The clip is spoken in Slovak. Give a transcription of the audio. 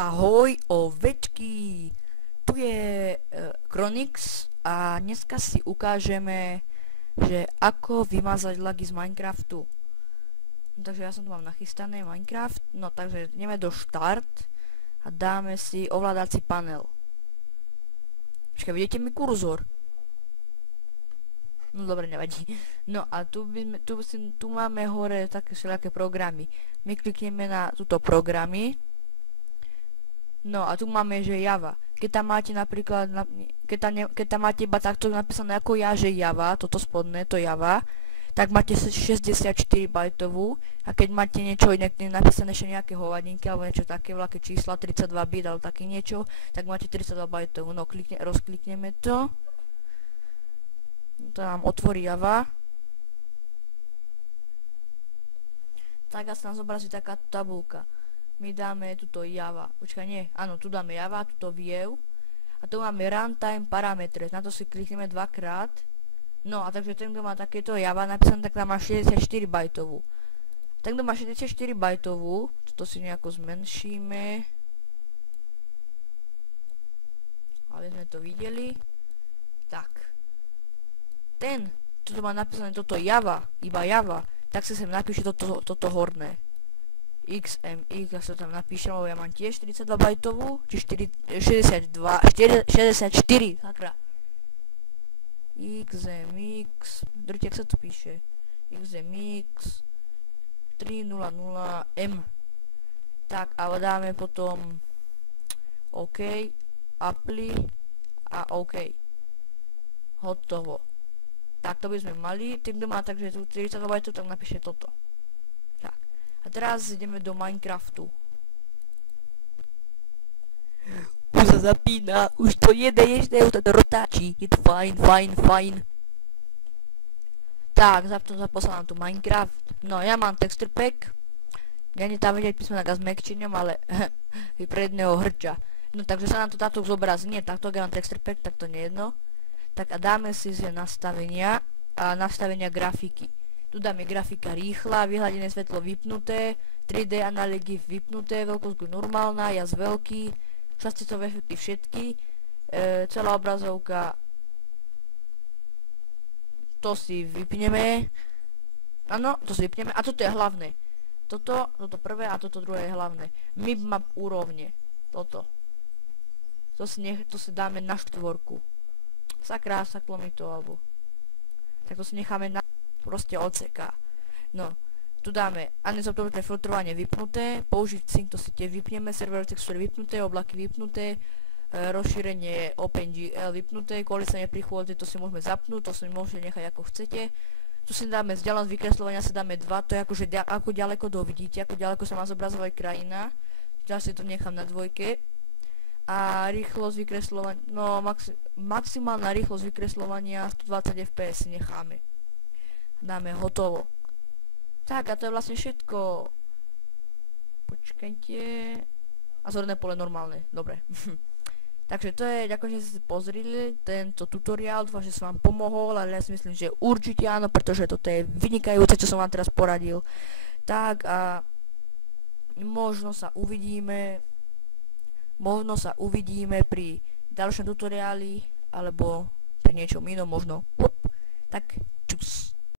Ahoj ovečky, tu je Chronix a dneska si ukážeme, že ako vymazať lagy z Minecraftu. No, takže ja som tu mám nachystané Minecraft, no takže ideme do štart a dáme si ovládací panel. Počkaj, vidíte mi kurzor? No dobre, nevadí. No a tu máme hore také všelijaké programy. My klikneme na túto programy. No a tu máme, že Java. Keď tam máte napríklad, keď tam máte iba takto napísané ako ja, že Java, toto spodné, to Java, tak máte 64 bajtovú a keď máte niečo iné, napísané ešte nejaké hovadinky alebo niečo také, veľké čísla, 32 bit alebo také niečo, tak máte 32 bajtovú. No rozklikneme to. To nám otvorí Java. Tak a sa nám zobrazí taká tabulka. My dáme tuto Java, počkaj nie, áno, tu dáme Java, tuto view a tu máme runtime parametre, na to si klikneme dvakrát. No a takže ten, kto má takéto Java napísané, tak tam má 64 bajtovú. Ten, kto má 64 bajtovú, toto si nejako zmenšíme, aby sme to videli. Tak, ten, čo má napísané toto Java, iba Java, tak si sem napíše toto horné XMX, ja sa tam napíšem, lebo ja mám tiež 42 bajtovú, či 64, sakra. XMX, drť, jak sa to píše? XMX 300M. Tak, a dáme potom OK, apply a OK. Hotovo. Tak to by sme mali, tým, kto má takže tu 42 bajtov, tak napíše toto. A teraz ideme do Minecraftu. Už sa zapína, už to jede, už to rotáčí, je to fajn. Tak, zaposlám tu Minecraft. No, ja mám texture pack. Ja tam vidieť písmenak s mekčiňom, ale vypredného hrča. No, takže sa nám to táto zobrazí. Nie, takto, ja mám texture pack, tak to nejedno. Tak a dáme si nastavenia a nastavenia grafiky. Tu dáme grafika rýchla, vyhľadené svetlo vypnuté, 3D analogy vypnuté, veľkosť normálna, jazd veľký, časticové efekty všetky, celá obrazovka, to si vypneme, áno, to si vypneme, a toto je hlavné. Toto prvé a toto druhé je hlavné. Map úrovne, toto. To si dáme na 4. Sakra, saklo mi to, alebo. Tak to si necháme na proste odseká. No, tu dáme anisoptometné filtrovanie vypnuté, použiť sync, to si tiež vypneme, server textúry vypnuté, oblaky vypnuté, rozšírenie OpenGL vypnuté, kolesanie pri chôdze, to si môžeme zapnúť, to si môžete nechať ako chcete. Tu si dáme vzdialenosť vykresľovania, si dáme 2, to je akože ako ďaleko to vidíte, ako ďaleko sa má zobrazovať krajina. Teraz si to nechám na 2. A rýchlosť vykresľovania, no maximálna rýchlosť vykresľovania 120 fps si necháme. Dáme hotovo. Tak a to je vlastne všetko. Počkajte. A zorné pole normálne. Dobre. Takže to je, ďakujem, že ste pozreli tento tutoriál. Dúfam, že som vám pomohol, ale ja si myslím, že určite áno, pretože toto je vynikajúce, čo som vám teraz poradil. Tak a možno sa uvidíme pri ďalšom tutoriáli alebo pri niečom inom možno. Tak čus.